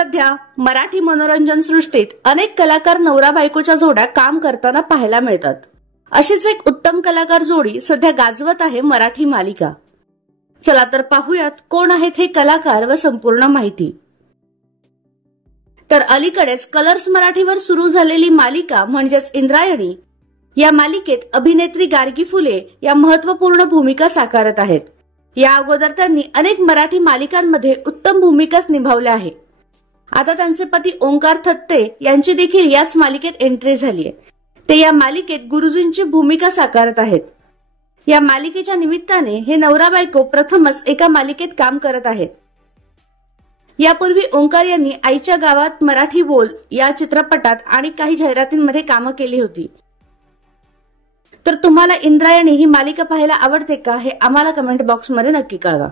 सध्या मराठी मनोरंजन सृष्टीत अनेक कलाकार नवरा बायकोच्या जोड्या काम करताना पाहायला मिळतात। अशीच एक उत्तम कलाकार जोडी सध्या गाजवत आहे मराठी मालिका। चला तर पाहूयात कोण आहेत हे कलाकार व संपूर्ण माहिती। तर अलीकडेच कलर्स मराठीवर सुरू झालेली मालिका म्हणजेच इंद्रायणी या मालिकेत अभिनेत्री गार्गी फुले या महत्त्वपूर्ण भूमिका साकारत आहेत। या अगोदर त्यांनी अनेक मराठी मालिकांमध्ये उत्तम भूमिका निभावल्या आहेत। आता त्यांचे पती ओंकार थत्ते यांची देखील याच मालिकेत एंट्री झाली आहे। ते या मालिकेत गुरुजींची भूमिका साकारत आहेत। या मालिकेच्या निमित्ताने हे नवरा बायको प्रथमच एका मालिकेत काम करत आहेत। यापूर्वी ओंकार यांनी आईच्या गावात मराठी बोल या चित्रपटात आणि काही जाहिरातींमध्ये कामे केली होती। तर तुम्हाला इंद्रायणी ही मालिका पाहायला आवडते का हे आम्हाला कमेंट बॉक्समध्ये नक्की कळवा।